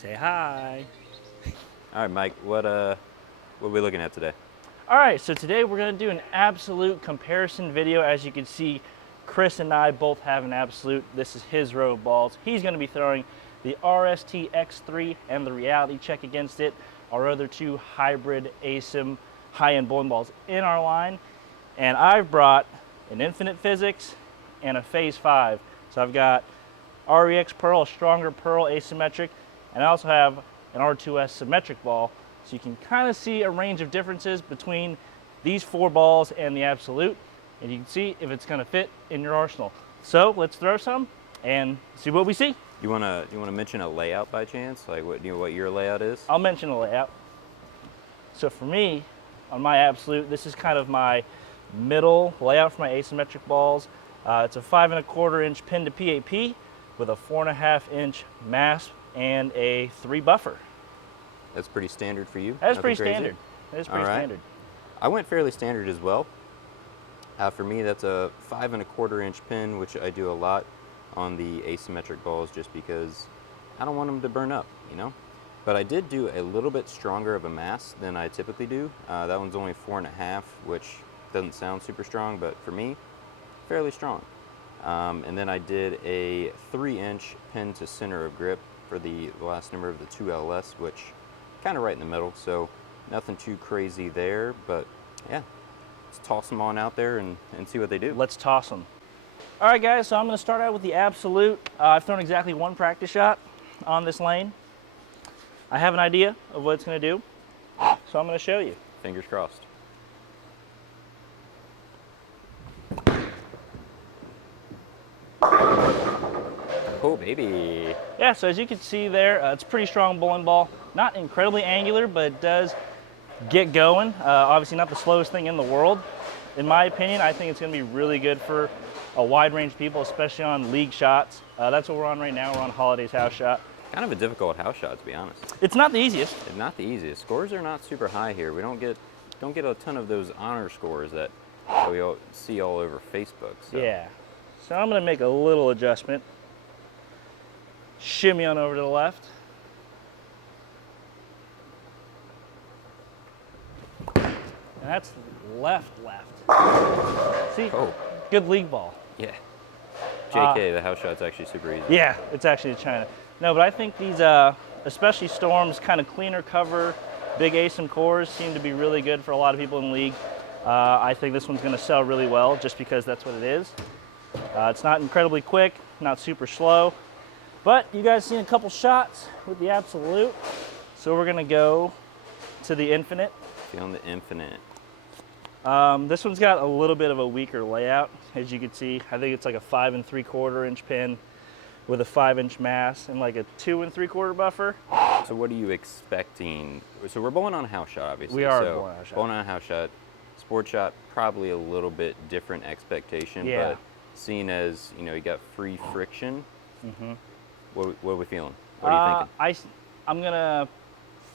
Say hi. All right, Mike, what are we looking at today? All right, so today we're gonna do an absolute comparison video. As you can see, Chris and I both have an absolute. This is his row of balls. He's gonna be throwing the RST X3 and the reality check against it, our other two hybrid ASIM high-end bowling balls in our line. And I've brought an Infinite Physics and a Phase 5. So I've got REX Pearl, a stronger Pearl asymmetric, and I also have an R2S symmetric ball. So you can kind of see a range of differences between these four balls and the absolute, and you can see if it's going to fit in your arsenal. So let's throw some and see what we see. You wanna mention a layout by chance? Like what your layout is? I'll mention a layout. So for me, on my absolute, this is kind of my middle layout for my asymmetric balls. It's a 5 1/4 inch pin to PAP with a 4.5 inch mass and a 3 buffer. That's pretty standard for you? That's pretty standard. That's pretty standard. I went fairly standard as well. For me, that's a 5 1/4 inch pin, which I do a lot on the asymmetric balls just because I don't want them to burn up, you know? But I did do a little bit stronger of a mass than I typically do. That one's only 4.5, which doesn't sound super strong, but for me, fairly strong. And then I did a 3 inch pin to center of grip for the last number of the 2LS, which kind of right in the middle, so nothing too crazy there, but yeah, let's toss them on out there and see what they do. Let's toss them. All right, guys, so I'm going to start out with the absolute. I've thrown exactly one practice shot on this lane. I have an idea of what it's going to do, so I'm going to show you. Fingers crossed. Oh, baby. Yeah, so as you can see there, it's a pretty strong bowling ball. Not incredibly angular, but it does get going. Obviously not the slowest thing in the world. In my opinion, I think it's going to be really good for a wide range of people, especially on league shots. That's what we're on right now. We're on Holiday's house shot. Kind of a difficult house shot, to be honest. It's not the easiest. It's not the easiest. Scores are not super high here. We don't get a ton of those honor scores that we all see all over Facebook. So. Yeah. So I'm going to make a little adjustment. Shimmy on over to the left. And that's left. See? Oh. Good league ball. Yeah. JK, the house shot's actually super easy. Yeah, it's actually China. No, but I think these, especially Storm's kind of cleaner cover, big ASIM cores seem to be really good for a lot of people in the league. I think this one's going to sell really well just because that's what it is. It's not incredibly quick, not super slow, but you guys seen a couple shots with the absolute, so we're going to go to the Infinite. Feeling the Infinite. This one's got a little bit of a weaker layout, as you can see. I think it's like a 5 3/4 inch pin with a 5 inch mass and like a 2 3/4 buffer. So what are you expecting? So we're bowling on a house shot, obviously. We are so bowling on a house shot. Bowling on a house shot. Sport shot, probably a little bit different expectation, yeah. But seeing as, you know, you got free friction, what are we feeling? What are you thinking? I'm gonna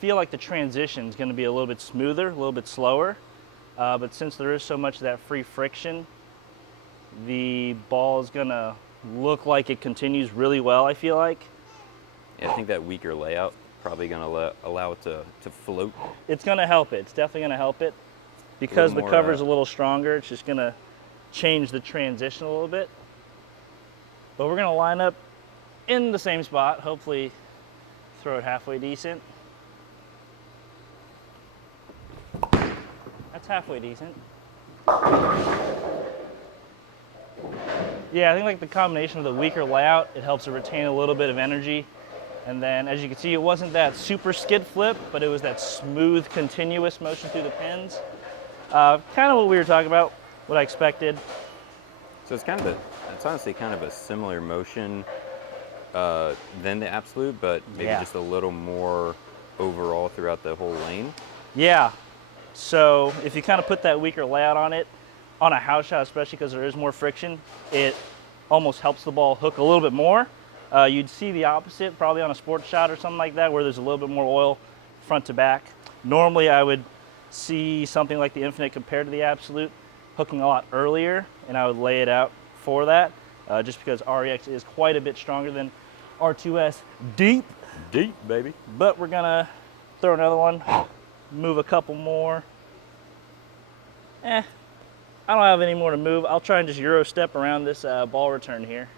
feel like the transition is gonna be a little bit smoother, a little bit slower. But since there is so much of that free friction, the ball is gonna look like it continues really well, I feel like. Yeah, I think that weaker layout probably gonna allow it to float. It's gonna help it. It's definitely gonna help it. Because the cover's a little stronger, it's just gonna change the transition a little bit. But we're gonna line up in the same spot, hopefully throw it halfway decent. That's halfway decent. Yeah, I think like the combination of the weaker layout, it helps it retain a little bit of energy. And then as you can see, it wasn't that super skid flip, but it was that smooth, continuous motion through the pins. Kind of what we were talking about, what I expected. So it's honestly kind of a similar motion than the absolute, but maybe just a little more overall throughout the whole lane. Yeah. So if you kind of put that weaker layout on it, on a house shot, especially because there is more friction, it almost helps the ball hook a little bit more. You'd see the opposite probably on a sports shot or something like that, where there's a little bit more oil front to back. Normally I would see something like the Infinite compared to the absolute hooking a lot earlier, and I would lay it out for that, just because REX is quite a bit stronger than R2S deep. Deep, baby. But we're gonna throw another one, move a couple more. I don't have any more to move. I'll try and just Euro step around this ball return here.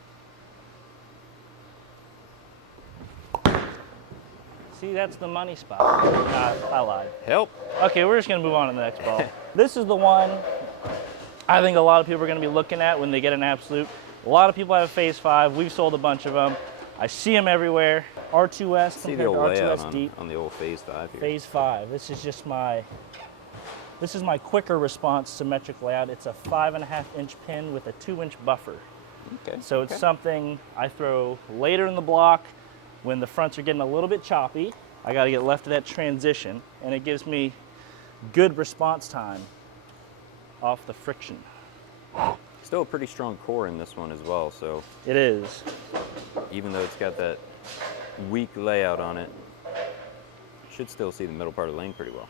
See, that's the money spot. I lied. Help. Okay, we're just gonna move on to the next ball. This is the one I think a lot of people are gonna be looking at when they get an absolute. A lot of people have phase 5. We've sold a bunch of them. I see them everywhere. R2S See the compared old to layout R2S Deep. on the old phase 5 here. Phase 5. This is my quicker response symmetric layout. It's a 5.5-inch pin with a 2-inch buffer. Okay. So it's something I throw later in the block when the fronts are getting a little bit choppy. I got to get left of that transition, and it gives me good response time off the friction. Still a pretty strong core in this one as well, so It is. even though it's got that weak layout on it, you should still see the middle part of the lane pretty well.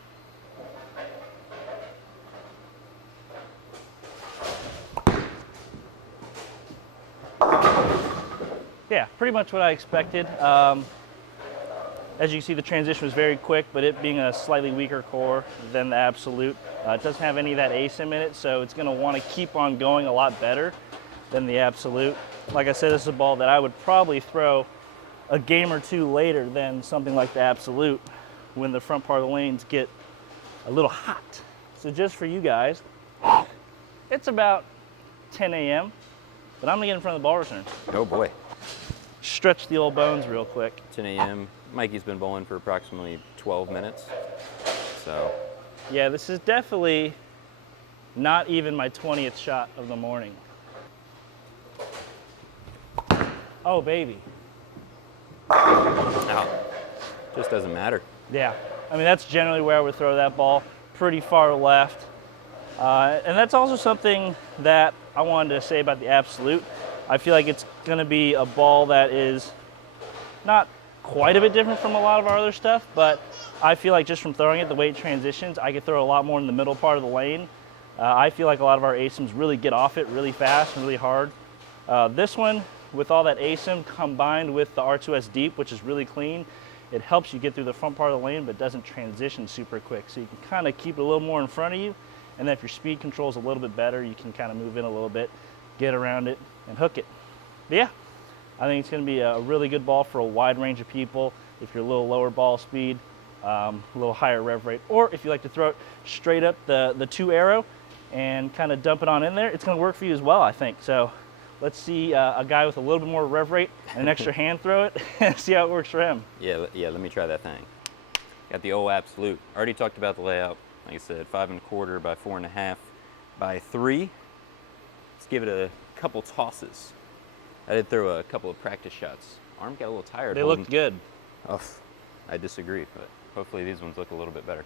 Yeah, pretty much what I expected. As you can see, the transition was very quick, but it being a slightly weaker core than the Absolute, it doesn't have any of that asim in it, so it's going to want to keep on going a lot better than the Absolute. Like I said, this is a ball that I would probably throw a game or two later than something like the Absolute when the front part of the lanes get a little hot. So just for you guys, it's about 10 a.m., but I'm going to get in front of the ball return. Oh boy. Stretch the old bones real quick. 10 a.m. Mikey's been bowling for approximately 12 minutes. So, Yeah, this is definitely not even my 20th shot of the morning. Oh, baby. out. Just doesn't matter. Yeah, I mean, that's generally where I would throw that ball, pretty far left. And that's also something that I wanted to say about the Absolute. I feel like it's going to be a ball that is not quite a bit different from a lot of our other stuff, but I feel like just from throwing it, the way it transitions, I could throw a lot more in the middle part of the lane. I feel like a lot of our ASIMs really get off it really fast and really hard. This one, with all that ASIM combined with the R2S Deep, which is really clean, it helps you get through the front part of the lane, but doesn't transition super quick. So you can kind of keep it a little more in front of you, and then if your speed control is a little bit better, you can kind of move in a little bit, get around it, and hook it. But yeah, I think it's going to be a really good ball for a wide range of people. If you're a little lower ball speed, a little higher rev rate, or if you like to throw it straight up the 2 arrow and kind of dump it on in there, it's going to work for you as well, I think. So let's see a guy with a little bit more rev rate and an extra hand throw it and see how it works for him. Yeah, let me try that thing. Got the old Absolute. Already talked about the layout. Like I said, 5 1/4 by 4.5 by 3. Let's give it a couple tosses. I did throw a couple of practice shots. Arm got a little tired. They looked good. Oh, I disagree, but hopefully these ones look a little bit better.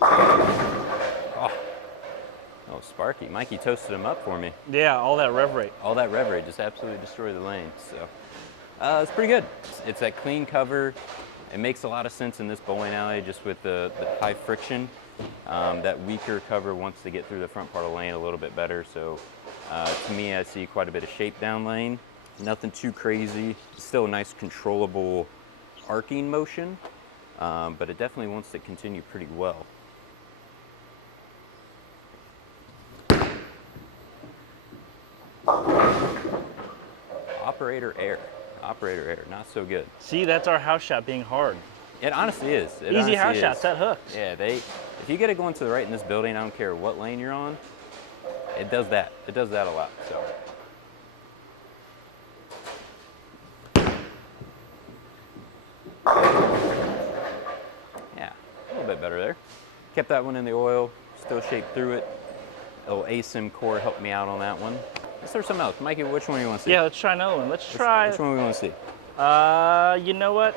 Oh, sparky. Mikey toasted them up for me. Yeah, all that rev rate. All that rev rate just absolutely destroyed the lane. So it's pretty good. It's that clean cover. It makes a lot of sense in this bowling alley just with the high friction. That weaker cover wants to get through the front part of the lane a little bit better. So to me, I see quite a bit of shape down lane. Nothing too crazy. Still a nice controllable arcing motion, but it definitely wants to continue pretty well. Operator error, not so good. See, that's our house shot being hard. It honestly is. It Easy honestly house is. shots, that hooks. Yeah, if you get it going to the right in this building, I don't care what lane you're on, it does that. It does that a lot, so. Yeah, a little bit better there. Kept that one in the oil, still shaped through it. A little ASIM core helped me out on that one. Let's throw something else. Mikey, which one do you want to see? Yeah, let's try another one. Let's try. Which one do we want to see? You know what?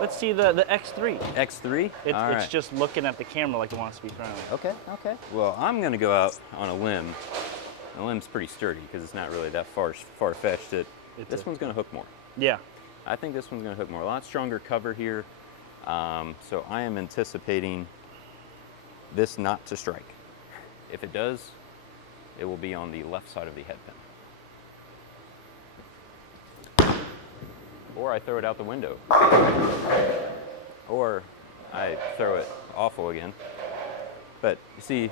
Let's see the X3. X3? It's just looking at the camera like it wants to be thrown. Okay. Well, I'm going to go out on a limb. The limb's pretty sturdy because it's not really that far-fetched. This one's going to hook more. Yeah. I think this one's going to hook more. A lot stronger cover here. So I am anticipating this not to strike. If it does, it will be on the left side of the head pin. or I throw it out the window, or I throw it awful again. But you see,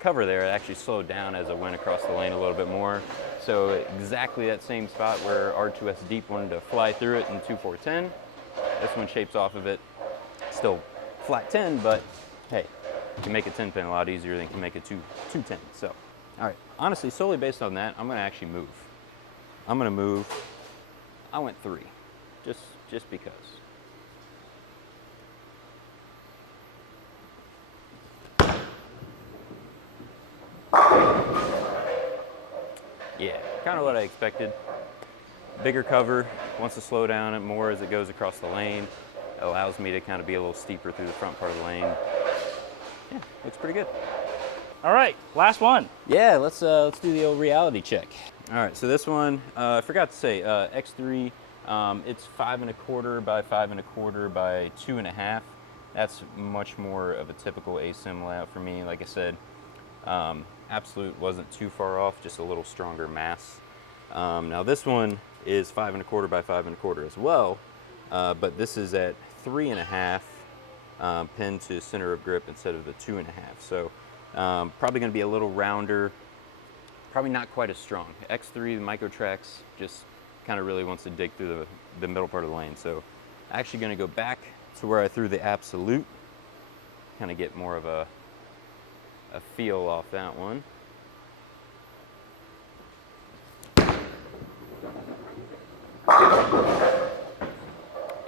cover there, it actually slowed down as I went across the lane a little bit more. So exactly that same spot where R2S Deep wanted to fly through it in 2.410, this one shapes off of it. Still flat 10, but hey, you can make a 10 pin a lot easier than you can make a 210. So, all right, honestly, solely based on that, I'm gonna actually move. I'm gonna move. I went 3, just because. Yeah, kind of what I expected. Bigger cover, wants to slow down it more as it goes across the lane. It allows me to kind of be a little steeper through the front part of the lane. Yeah, looks pretty good. All right, last one. Yeah, let's do the old reality check. All right, so this one, I forgot to say, X3, it's 5 1/4 by 5 1/4 by 2 1/2. That's much more of a typical ASIM layout for me. Like I said, Absolute wasn't too far off, just a little stronger mass. Now this one is 5 1/4 by 5 1/4 as well, but this is at 3 1/2 pin to center of grip instead of the 2 1/2. So probably going to be a little rounder, probably not quite as strong. X3, the micro tracks, just kind of really wants to dig through the middle part of the lane. So actually going to go back to where I threw the Absolute, kind of get more of a feel off that one.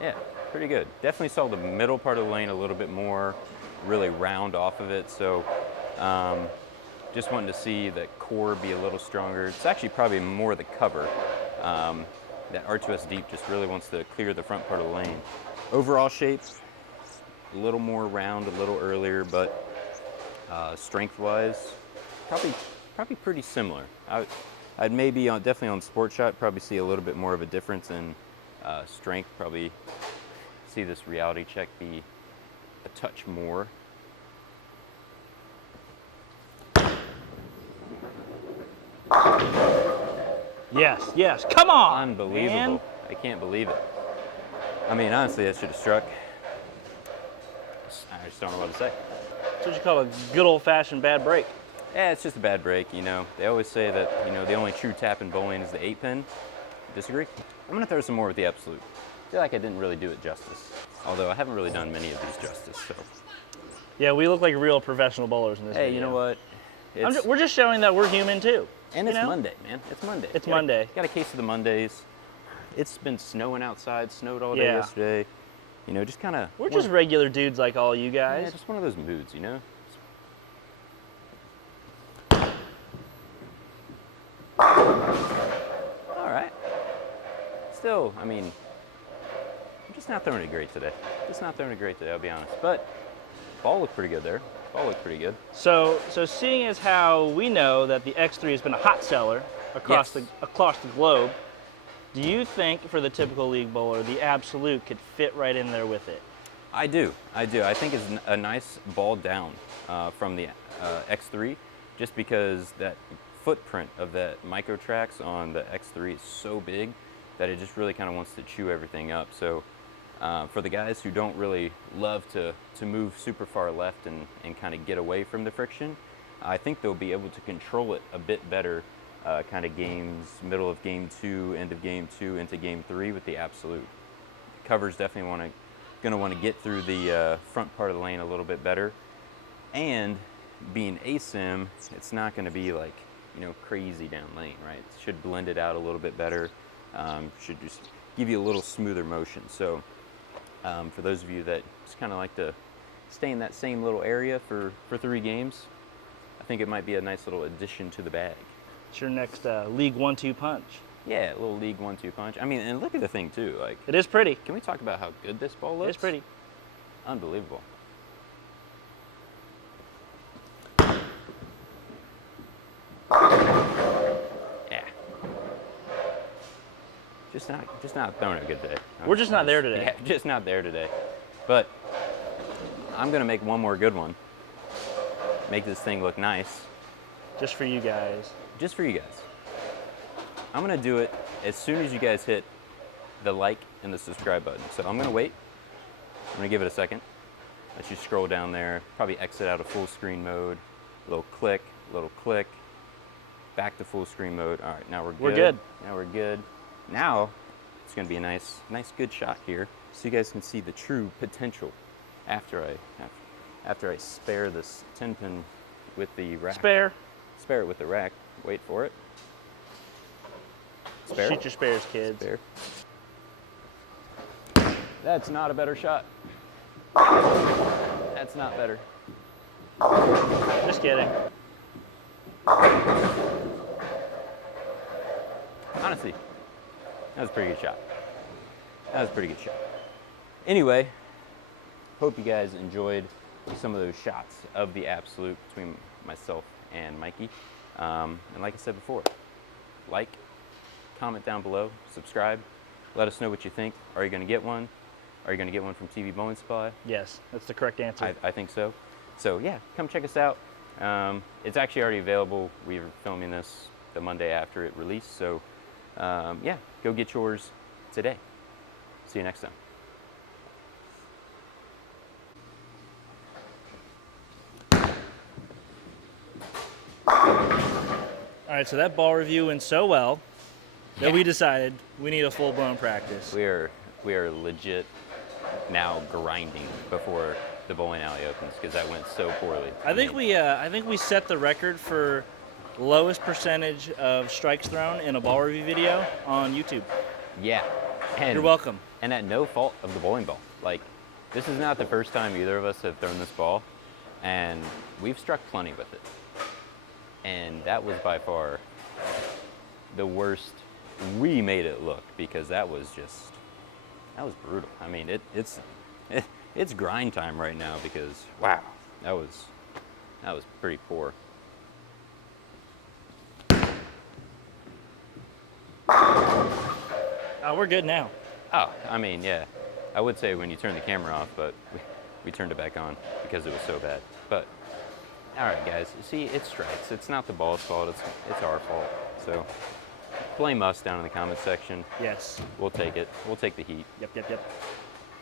Yeah, pretty good. Definitely saw the middle part of the lane a little bit more, really round off of it. So just wanting to see the core be a little stronger. It's actually probably more the cover. That R2S Deep just really wants to clear the front part of the lane. Overall shape, a little more round, a little earlier, but strength-wise, probably pretty similar. I'd maybe definitely on Sport Shot probably see a little bit more of a difference in strength. Probably see this reality check be a touch more. Yes, come on! Unbelievable. Man. I can't believe it. I mean, honestly, that should have struck. I just don't know what to say. That's what you call a good old-fashioned bad break. Yeah, it's just a bad break, you know. They always say that, you know, the only true tap in bowling is the 8 pin. Disagree? I'm gonna throw some more with the Absolute. I feel like I didn't really do it justice. Although I haven't really done many of these justice, so. Yeah, we look like real professional bowlers in this video. Hey, you know what? We're just showing that we're human too. And it's you know? Monday, man. It's Monday. It's Monday. Got a case of the Mondays. It's been snowing outside, snowed all day yesterday. You know, just kind of. We're just regular dudes like all you guys. Yeah, just one of those moods, you know? All right. Still, I mean, I'm just not throwing it great today. I'll be honest. But ball looked pretty good there. So seeing as how we know that the X3 has been a hot seller across the globe, do you think for the typical league bowler, the Absolute could fit right in there with it? I do. I think it's a nice ball down from the X3, just because that footprint of that micro tracks on the X3 is so big that it just really kind of wants to chew everything up. So for the guys who don't really love to move super far left and kind of get away from the friction, I think they'll be able to control it a bit better kind of games, middle of game 2, end of game 2, into game 3 with the Absolute. Covers definitely gonna want to get through the front part of the lane a little bit better, and being ASIM, it's not going to be like, you know, crazy down lane, right? It should blend it out a little bit better. Should just give you a little smoother motion. So for those of you that just kind of like to stay in that same little area for 3 games, I think it might be a nice little addition to the bag. It's your next League 1-2 punch. Yeah, a little League 1-2 punch. I mean, and look at the thing too. Like, it is pretty. Can we talk about how good this ball looks? It's pretty. Unbelievable. Yeah. Just not throwing a good day. We're just not there today. Yeah, just not there today. But I'm gonna make one more good one. Make this thing look nice. Just for you guys. Just for you guys. I'm gonna do it as soon as you guys hit the like and the subscribe button. So I'm gonna wait. I'm gonna give it a second. Let you scroll down there, probably exit out of full screen mode, little click, back to full screen mode. All right, now we're good. We're good. Now we're good. Now it's gonna be a nice good shot here, so you guys can see the true potential after I spare this 10 pin with the rack. Spare. Spare it with the rack. Wait for it. Spare. Shoot your spares, kids. Spare. That's not a better shot. That's not better. Just kidding. Honestly, that was a pretty good shot. That was a pretty good shot. Anyway, hope you guys enjoyed some of those shots of the absolute between myself and Mikey. And like I said before, like, comment down below, subscribe, let us know what you think. Are you going to get one? Are you going to get one from TV Bowling Supply? Yes, that's the correct answer. I think so. So yeah, come check us out. It's actually already available. We were filming this the Monday after it released. So yeah, go get yours today. See you next time. All right, so that ball review went so well that we decided we need a full-blown practice. We are legit now grinding before the bowling alley opens because that went so poorly. I think we set the record for lowest percentage of strikes thrown in a ball review video on YouTube. Yeah. And, You're welcome. And at no fault of the bowling ball. Like, this is not the first time either of us have thrown this ball, and we've struck plenty with it. And that was by far the worst we made it look, because that was brutal. I mean, it's grind time right now because, wow, that was pretty poor. We're good now. Oh, I mean, yeah. I would say when you turn the camera off, but we turned it back on because it was so bad. But, all right, guys. See, it strikes. It's not the ball's fault. It's our fault. So, blame us down in the comment section. Yes. We'll take it. We'll take the heat. Yep.